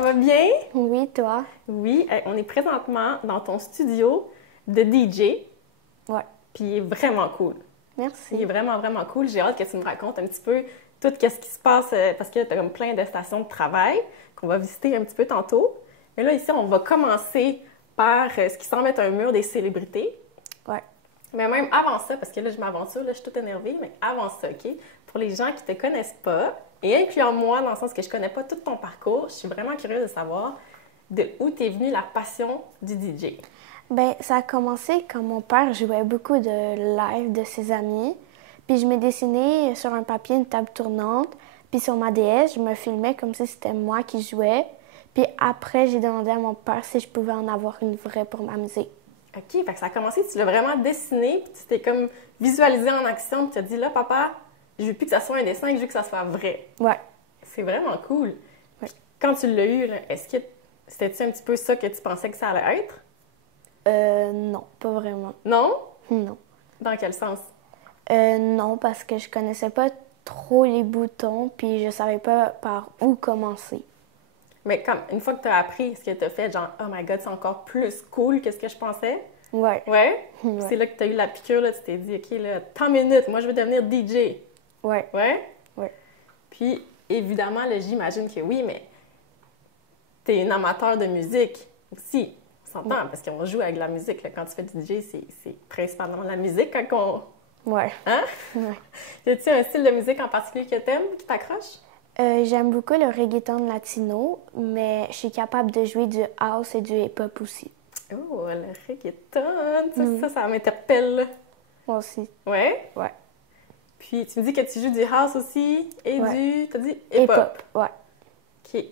ça va bien? Oui, toi? Oui, on est présentement dans ton studio de DJ, Ouais. puis il est vraiment cool. Merci. Il est vraiment, vraiment cool. J'ai hâte que tu me racontes un petit peu tout ce qui se passe, parce que tu as comme plein de stations de travail qu'on va visiter un petit peu tantôt. Mais là, ici, on va commencer par ce qui semble être un mur des célébrités. Ouais. Mais même avant ça, parce que là, je m'aventure, là, je suis toute énervée, mais avant ça, OK? Pour les gens qui ne te connaissent pas, et incluant moi, dans le sens que je ne connais pas tout ton parcours, je suis vraiment curieuse de savoir de où t'es venue la passion du DJ. Ben, ça a commencé quand mon père jouait beaucoup de live de ses amis. Puis je me dessinais sur un papier une table tournante. Puis sur ma DS, je me filmais comme si c'était moi qui jouais. Puis après, j'ai demandé à mon père si je pouvais en avoir une vraie pour m'amuser. OK, fait que ça a commencé, tu l'as vraiment dessiné, puis tu t'es comme visualisé en action, puis tu as dit, là, papa, je veux plus que ça soit un dessin, je veux que ça soit vrai. Ouais. C'est vraiment cool. Ouais. Quand tu l'as eu, là, est-ce que c'était-tu un petit peu ça que tu pensais que ça allait être? Non, pas vraiment. Non? Non. Dans quel sens? Non, parce que je connaissais pas trop les boutons, puis je savais pas par où commencer. Mais comme, une fois que tu as appris ce que tu as fait, genre, oh my god, c'est encore plus cool que ce que je pensais. Ouais. Ouais? Ouais. C'est là que tu as eu la piqûre, là, tu t'es dit, OK, là, tant minutes, moi, je veux devenir DJ. Ouais. Ouais? Ouais. Puis, évidemment, là, j'imagine que oui, mais tu es une amateur de musique aussi. On s'entend, parce qu'on joue avec la musique. Là. Quand tu fais du DJ, c'est principalement la musique quand on... Ouais. Hein? Ouais. Y a-t-il un style de musique en particulier que t'aimes, qui t'accroche? J'aime beaucoup le reggaeton latino, mais je suis capable de jouer du house et du hip-hop aussi. Oh, le reggaeton! Ça m'interpelle. Moi aussi. Ouais? Ouais. Puis, tu me dis que tu joues du house aussi et Ouais. t'as dit hip-hop. Hip-hop, ouais. OK.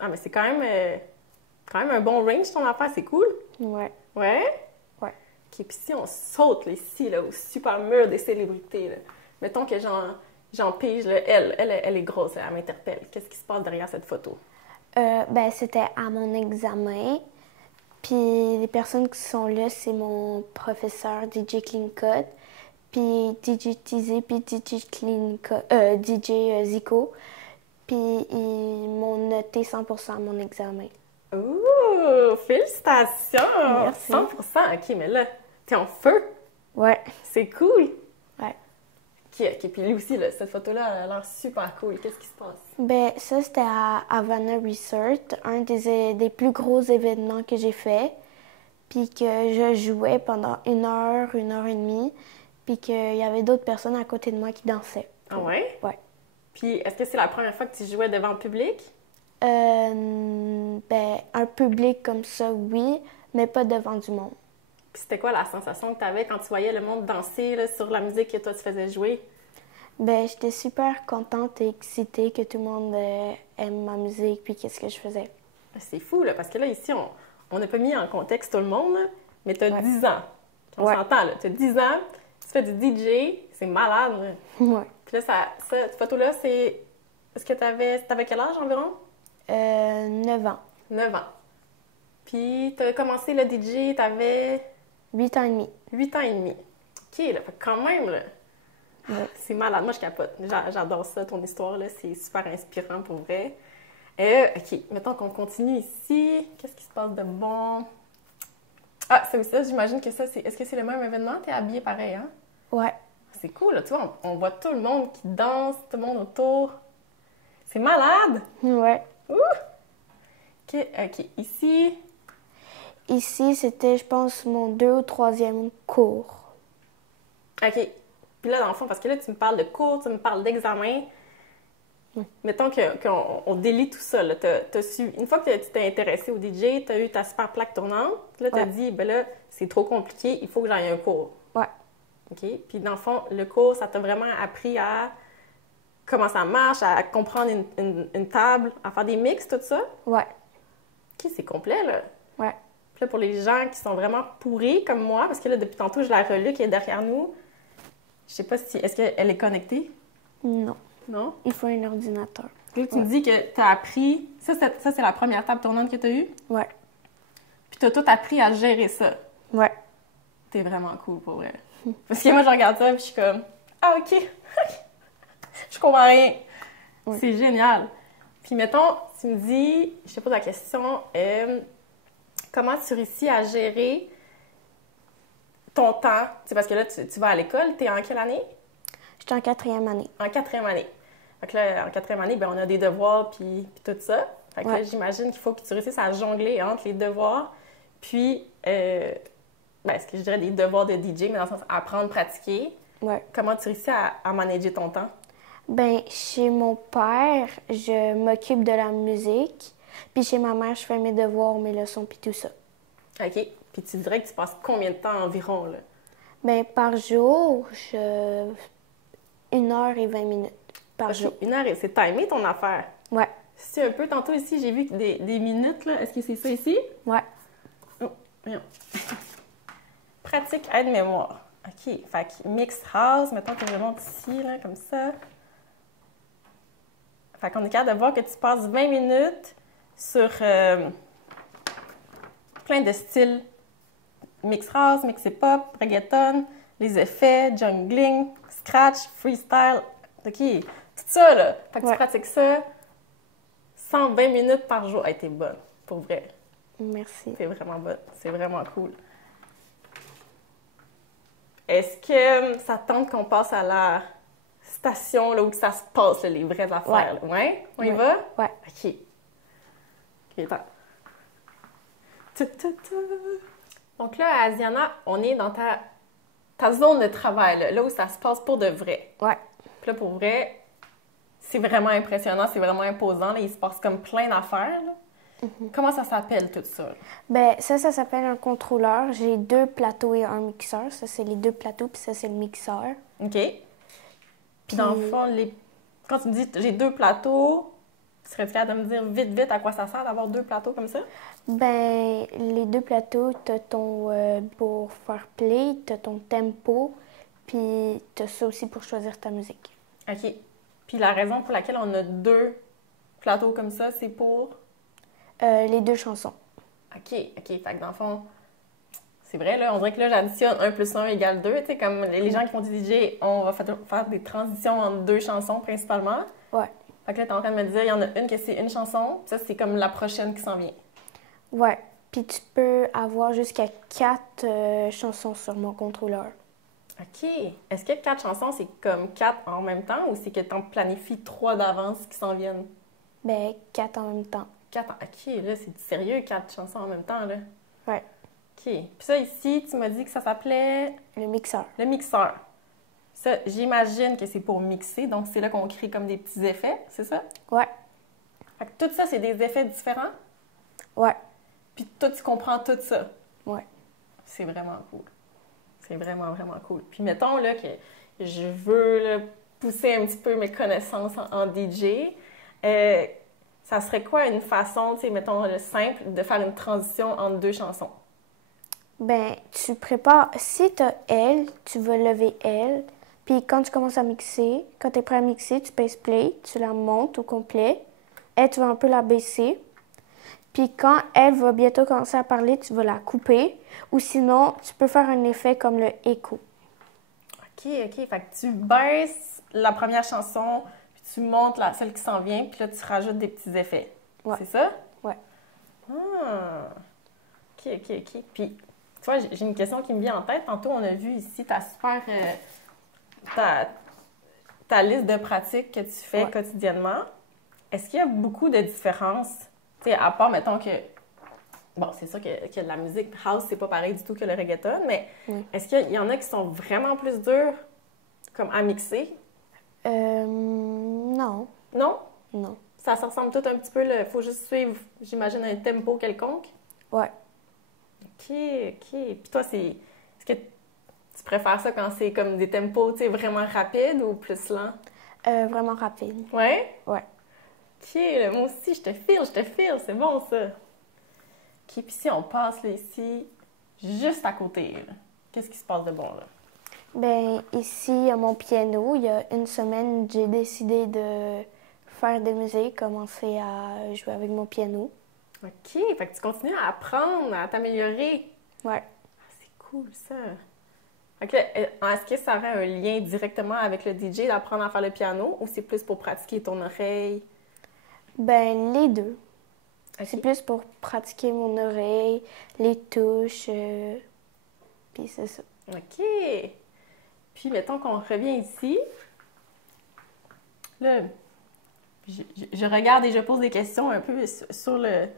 Ah, mais c'est quand même un bon range, ton affaire, c'est cool. Ouais. Ouais? Ouais. OK, puis si on saute là, ici, là, au super mur des célébrités, là, mettons que j'en pige, là, elle est grosse, là, elle m'interpelle. Qu'est-ce qui se passe derrière cette photo? Ben, c'était à mon examen. Puis les personnes qui sont là, c'est mon professeur DJ Clean Cut, puis DJ Tizzy, puis DJ Clean Cut, DJ Zico. Puis ils m'ont noté 100% à mon examen. Ouh! Félicitations! Merci. 100%! OK, mais là, t'es en feu! Ouais. C'est cool! Ouais. OK, puis lui aussi, là, cette photo-là, elle a l'air super cool. Qu'est-ce qui se passe? Ben, ça, c'était à Havana Resort, un des plus gros événements que j'ai fait. Puis que je jouais pendant 1 heure et demie. Puis qu'il y avait d'autres personnes à côté de moi qui dansaient. Ah ouais? Ouais. Puis est-ce que c'est la première fois que tu jouais devant le public? Ben, un public comme ça, oui, mais pas devant du monde. Puis c'était quoi la sensation que tu avais quand tu voyais le monde danser là, sur la musique que toi tu faisais jouer? Ben, j'étais super contente et excitée que tout le monde aime ma musique puis qu'est-ce que je faisais. C'est fou, là, parce que là, ici, on n'a pas mis en contexte tout le monde, là, mais tu as Ouais. 10 ans. On Ouais. s'entend, là. Tu as 10 ans, tu fais du DJ, c'est malade. Là. Ouais. Puis là, cette photo-là, c'est... Est-ce que t'avais quel âge environ? 9 ans. 9 ans. Puis tu as commencé le DJ, t'avais 8 ans et demi. 8 ans et demi. OK, là, fait que quand même, là, Ouais. c'est malade. Moi, je capote. J'adore ça, ton histoire, là. C'est super inspirant pour vrai. OK, mettons qu'on continue ici. Qu'est-ce qui se passe de bon? Ah, c'est ça, j'imagine que ça, c'est... Est-ce que c'est le même événement? T'es habillée pareil, hein? Ouais. C'est cool, là. Tu vois, on voit tout le monde qui danse, tout le monde autour. C'est malade! Ouais. Ouh! OK. Ici... Ici, c'était, je pense, mon 2e ou 3e cours. OK. Puis là, dans le fond, parce que là, tu me parles de cours, tu me parles d'examen. Mettons qu'on délie tout ça. Là. Une fois que tu t'es intéressé au DJ, tu as eu ta super plaque tournante. Là, tu as Ouais. dit, ben là, c'est trop compliqué, il faut que j'aille un cours. Ouais. OK? Puis dans le fond, le cours, ça t'a vraiment appris à comment ça marche, à comprendre une table, à faire des mix, tout ça. Ouais. OK, c'est complet, là. Ouais. Puis là, pour les gens qui sont vraiment pourris comme moi, parce que là, depuis tantôt, je la relue qui est derrière nous. Je sais pas si... Est-ce qu'elle est connectée? Non. Non? Il faut un ordinateur. Là, tu me dis que tu as appris... Ça, c'est la première table tournante que tu as eue? Ouais. Puis tu as tout appris à gérer ça. Ouais. T'es vraiment cool, pour vrai. Parce que moi, je regarde ça, puis je suis comme... Ah, OK. Je comprends rien. Ouais. C'est génial. Puis mettons, tu me dis, je te pose la question, comment tu réussis à gérer ton temps? C'est parce que là, tu vas à l'école, t'es en quelle année? Je suis en 4e année. En 4e année. Fait que là, en 4e année, ben, on a des devoirs puis tout ça. Fait que là, j'imagine qu'il faut que tu réussisses à jongler entre les devoirs puis, ben, ce que je dirais des devoirs de DJ, mais dans le sens apprendre, pratiquer. Ouais. Comment tu réussis à manager ton temps? Ben, chez mon père, je m'occupe de la musique. Puis chez ma mère, je fais mes devoirs, mes leçons, puis tout ça. OK. Puis tu dirais que tu passes combien de temps environ, là? Ben, par jour, 1h20 par jour. 1 heure, et c'est timé ton affaire. Ouais. C'est un peu, tantôt ici, j'ai vu des minutes, là. Est-ce que c'est ça ici? Ouais. Oh, voyons. Pratique aide-mémoire. OK. Fait que mix house, mettons que je monte ici, là, comme ça. Fait qu'on est capable de voir que tu passes 20 minutes sur plein de styles. Mix house, mix hip-hop, reggaeton, les effets, jungling, scratch, freestyle. OK. Tout ça, là. Fait que tu pratiques ça 120 minutes par jour. Hey, t'es bonne, pour vrai. Merci. C'est vraiment bonne. C'est vraiment cool. Est-ce que ça te tente qu'on passe à la station là, où ça se passe, là, les vraies affaires? Ouais. Ouais? On y va? Ouais. OK. OK, attends. Donc là, à Asiana, on est dans ta zone de travail, là où ça se passe pour de vrai. Ouais. Puis là, pour vrai, c'est vraiment impressionnant, c'est vraiment imposant. Là, il se passe comme plein d'affaires. Comment ça s'appelle tout ça? Ben, ça s'appelle un contrôleur. J'ai 2 plateaux et un mixeur. Ça, c'est les 2 plateaux, puis ça, c'est le mixeur. OK. Puis dans le fond, quand tu me dis j'ai 2 plateaux, serais-tu capable de me dire vite à quoi ça sert d'avoir 2 plateaux comme ça? Ben, les 2 plateaux, t'as ton pour faire play, t'as ton tempo, puis t'as ça aussi pour choisir ta musique. OK. Puis la raison pour laquelle on a 2 plateaux comme ça, c'est pour? Les 2 chansons. OK. Fait que dans le fond, c'est vrai, là, on dirait que là, j'additionne 1 plus 1 égale 2. Tu sais, comme les gens qui font du DJ, on va faire des transitions entre 2 chansons principalement. Ouais. Fait que là, t'es en train de me dire, il y en a une que c'est une chanson, puis ça, c'est comme la prochaine qui s'en vient. Ouais. Puis tu peux avoir jusqu'à 4 chansons sur mon contrôleur. OK. Est-ce que 4 chansons, c'est comme 4 en même temps ou c'est que tu en planifies 3 d'avance qui s'en viennent? Ben, 4 en même temps. 4 OK, là, c'est du sérieux, 4 chansons en même temps, là. Ouais. OK. Puis ça, ici, tu m'as dit que ça s'appelait? Le mixeur. Le mixeur. Ça, j'imagine que c'est pour mixer, donc c'est là qu'on crée comme des petits effets, c'est ça? Ouais. Fait que tout ça, c'est des effets différents? Ouais. Puis toi, tu comprends tout ça? Ouais. C'est vraiment cool. C'est vraiment, vraiment cool. Puis mettons, là, que je veux là, pousser un petit peu mes connaissances en DJ. Ça serait quoi une façon, tu sais, mettons, simple, de faire une transition entre 2 chansons? Ben, tu prépares. Si tu as L, tu vas lever L. Puis quand tu commences à mixer, quand tu es prêt à mixer, tu pèses play, tu la montes au complet. Elle, tu vas un peu la baisser. Puis quand elle va bientôt commencer à parler, tu vas la couper. Ou sinon, tu peux faire un effet comme le écho. OK. Fait que tu baisses la première chanson, puis tu montes celle qui s'en vient, puis là, tu rajoutes des petits effets. Ouais. C'est ça? Ouais. Ah! OK. Puis, tu vois, j'ai une question qui me vient en tête. Tantôt, on a vu ici ta super... ta liste de pratiques que tu fais quotidiennement. Est-ce qu'il y a beaucoup de différences? Tu sais, à part, mettons que... Bon, c'est sûr que la musique house, c'est pas pareil du tout que le reggaeton, mais est-ce qu'il y en a qui sont vraiment plus durs, comme à mixer? Non. Non? Non. Ça se ressemble tout un petit peu, il faut juste suivre, j'imagine, un tempo quelconque? Ouais. OK. Puis toi, est-ce que tu préfères ça quand c'est comme des tempos, tu sais, vraiment rapides ou plus lents? Vraiment rapide. Ouais? Ouais. OK, là, moi aussi, je te file, c'est bon ça. OK, puis si on passe là, ici, juste à côté, là, qu'est-ce qui se passe de bon là? Ben, ici, à mon piano, il y a une semaine, j'ai décidé de faire de musique, commencer à jouer avec mon piano. OK, fait que tu continues à apprendre, à t'améliorer. Ouais. Ah, c'est cool ça. Fait que là, est-ce que ça aurait un lien directement avec le DJ d'apprendre à faire le piano ou c'est plus pour pratiquer ton oreille? Ben, les deux. Ok. C'est plus pour pratiquer mon oreille, les touches, puis c'est ça. OK. Puis, mettons qu'on revient ici. Là, je regarde et je pose des questions un peu sur le,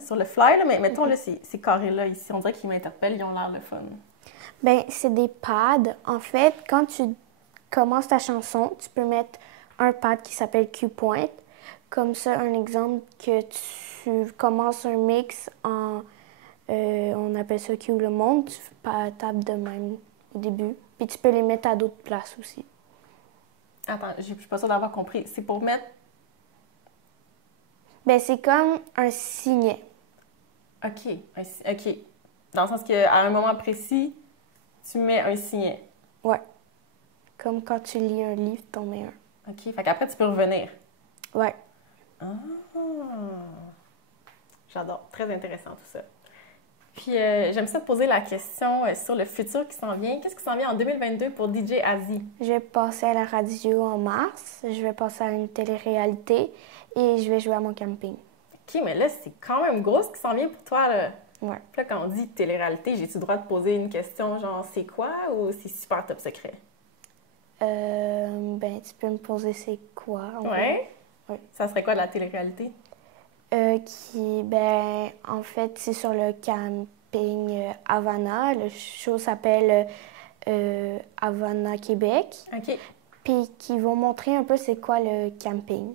sur le fly, là, mais mettons, là, ces carrés-là ici, on dirait qu'ils m'interpellent, ils ont l'air le fun. Ben, c'est des pads. En fait, quand tu commences ta chanson, tu peux mettre un pad qui s'appelle Q-Point. Comme ça, un exemple que tu commences un mix en, on appelle ça Q le monde, tu tapes de même au début. Puis tu peux les mettre à d'autres places aussi. Attends, je suis pas sûre d'avoir compris. C'est pour mettre... Ben, c'est comme un signet. OK. OK. Dans le sens qu'à un moment précis, tu mets un signet. Ouais. Comme quand tu lis un livre, t'en mets un. OK. Fait qu'après, tu peux revenir. Ouais. Ah! J'adore. Très intéressant tout ça. Puis, j'aime ça poser la question sur le futur qui s'en vient. Qu'est-ce qui s'en vient en 2022 pour DJ Asie? Je vais passer à la radio en mars. Je vais passer à une télé-réalité et je vais jouer à mon camping. OK, mais là, c'est quand même gros ce qui s'en vient pour toi, là. Ouais. Puis là, quand on dit télé-réalité, j'ai-tu le droit de poser une question genre c'est quoi ou c'est super top secret? Ben, tu peux me poser c'est quoi? Ouais? Ouais. Ça serait quoi de la télé-réalité? Ben, en fait, c'est sur le camping Havana. Le show s'appelle Havana, Québec. OK. Puis qui vont montrer un peu c'est quoi le camping.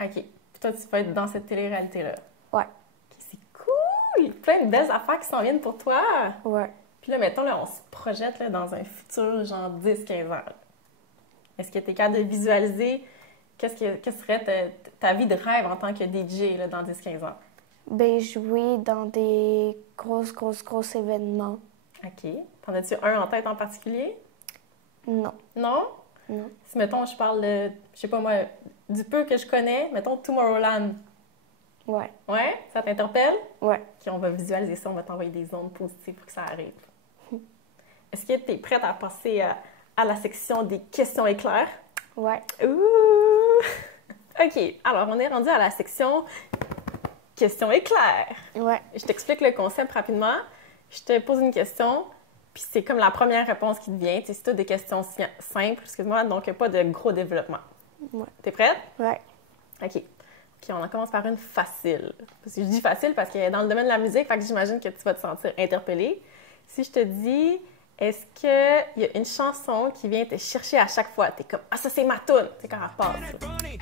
OK. Puis toi, tu vas être dans cette télé-réalité-là. Ouais. OK, c'est cool! Plein de belles affaires qui s'en viennent pour toi. Ouais. Puis là, mettons, là, on se projette là, dans un futur, genre 10-15 ans. Là. Est-ce que tu es capable de visualiser qu'est-ce que serait ta vie de rêve en tant que DJ là, dans 10-15 ans? Ben, jouer dans des gros événements. OK. T'en as-tu un en tête en particulier? Non. Non? Non. Si, mettons, je parle de, je sais pas moi, du peu que je connais, mettons Tomorrowland. Ouais. Ouais? Ça t'interpelle? Ouais. OK, on va visualiser ça, on va t'envoyer des ondes positives pour que ça arrive. Est-ce que tu es prête à passer à la section des questions éclairs? Ouais. Ouh! OK, alors on est rendu à la section questions éclairs. Ouais. Je t'explique le concept rapidement. Je te pose une question, puis c'est comme la première réponse qui te vient. C'est tout des questions simples, excuse-moi, donc pas de gros développement. Ouais. T'es prête? Ouais. OK. OK, on en commence par une facile. Parce que je dis facile parce qu'elle est dans le domaine de la musique, fait que j'imagine que tu vas te sentir interpellée. Si je te dis, est-ce qu'il y a une chanson qui vient te chercher à chaque fois? T'es comme, ah, ça, c'est ma toune! C'est quand elle passe.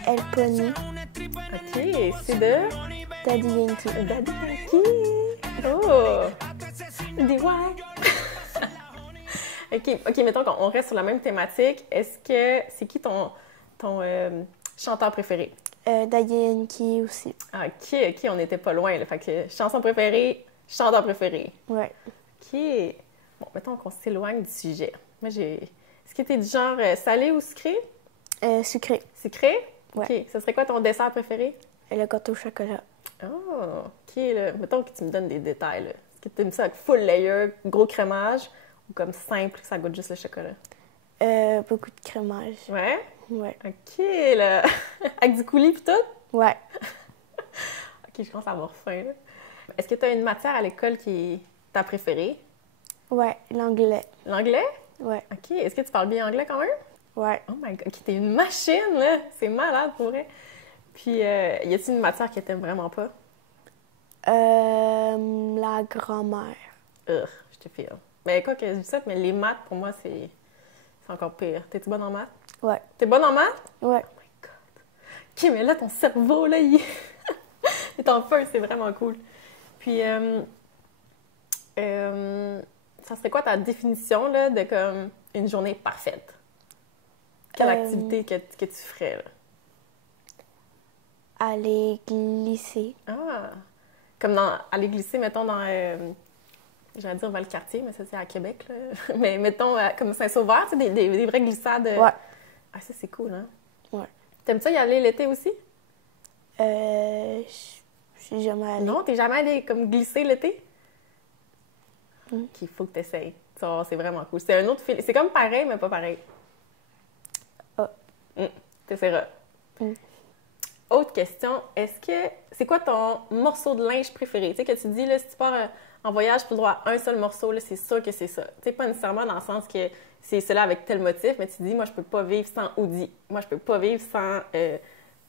El Pony. OK, c'est de Daddy Yankee. Daddy Yankee. Oh! DY. OK, mettons qu'on reste sur la même thématique. Est-ce que c'est qui ton chanteur préféré? Daddy Yankee aussi. OK, on n'était pas loin. Là. Fait que chanson préférée, chanteur préféré. Ouais. OK. Bon, mettons qu'on s'éloigne du sujet. Moi, Est-ce que t'es du genre salé ou sucré? Sucré. Sucré? Ouais. OK. Ce serait quoi ton dessert préféré? Le gâteau au chocolat. Oh, OK. Là. Mettons que tu me donnes des détails. Là. Est-ce que tu aimes ça avec full layer, gros crémage ou comme simple, ça goûte juste le chocolat? Beaucoup de crémage. Ouais? Ouais. OK, là. Avec du coulis pis tout? Ouais. OK, je commence à avoir faim, là. Est-ce que tu as une matière à l'école qui est ta préférée? Ouais, l'anglais. L'anglais? Ouais. OK. Est-ce que tu parles bien anglais quand même? Ouais. Oh my God. OK, t'es une machine, là. C'est malade, pour vrai. Puis, y a-t-il une matière que t'aimes vraiment pas? La grand-mère. Je te file. Mais quoi que je dis ça, mais les maths, pour moi, c'est encore pire. T'es-tu bonne en maths? Ouais. T'es bonne en maths? Ouais. Oh my God. OK, mais là, ton cerveau, là, il est en feu. C'est vraiment cool. Puis, ça serait quoi ta définition, là, de comme une journée parfaite? Quelle activité que tu ferais, là? Aller glisser. Ah! Comme aller glisser, mettons, dans... j'allais dire Valcartier, mais ça, c'est à Québec, là. Mais mettons, comme Saint-Sauveur, tu sais, des vraies glissades. Ouais. Ah, ça, c'est cool, hein? Ouais. T'aimes ça y aller l'été aussi? Je suis jamais allée. Non, t'es jamais allé comme glisser l'été? Mm. OK, faut que t'essayes. Ça, va voir, c'est vraiment cool. C'est un autre fil. C'est comme pareil, mais pas pareil. Ah. T'essaieras. Mm. Autre question, c'est quoi ton morceau de linge préféré? Tu sais, que tu dis, là, si tu pars en voyage, tu as le droit à un seul morceau, là, c'est sûr que c'est ça. Tu sais, pas nécessairement dans le sens que c'est cela avec tel motif, mais tu dis, moi, je peux pas vivre sans hoodie. Moi, je peux pas vivre sans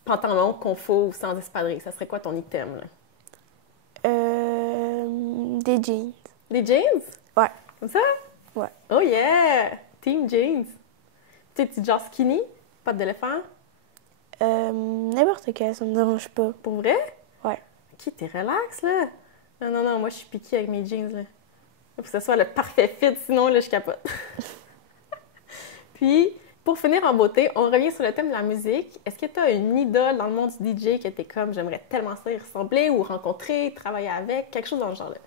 pantalon, confo ou sans espadrille. Ça serait quoi ton item, là? Des jeans. Des jeans? Ouais. Comme ça? Ouais. Oh yeah! Team jeans. Tu sais, genre skinny, pattes d'éléphant. N'importe quel, ça me dérange pas. Pour vrai? Ouais. Ok, t'es relax, là. Non, moi, je suis piquée avec mes jeans, là. Faut que ce soit le parfait fit, sinon, là, je capote. Puis, pour finir en beauté, on revient sur le thème de la musique. Est-ce que t'as une idole dans le monde du DJ que t'es comme, j'aimerais tellement ça y ressembler ou rencontrer, travailler avec, quelque chose dans le genre-là?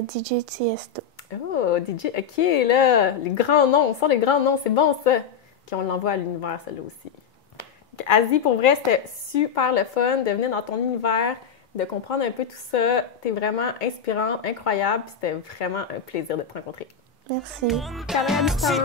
DJ Tiesto. Oh, DJ, ok, là, les grands noms, on sort les grands noms, c'est bon, ça. Puis on l'envoie à l'univers, celle-là aussi. Donc, Asie, pour vrai, c'était super le fun de venir dans ton univers, de comprendre un peu tout ça. T'es vraiment inspirante, incroyable, puis c'était vraiment un plaisir de te rencontrer. Merci. Ciao, à distance.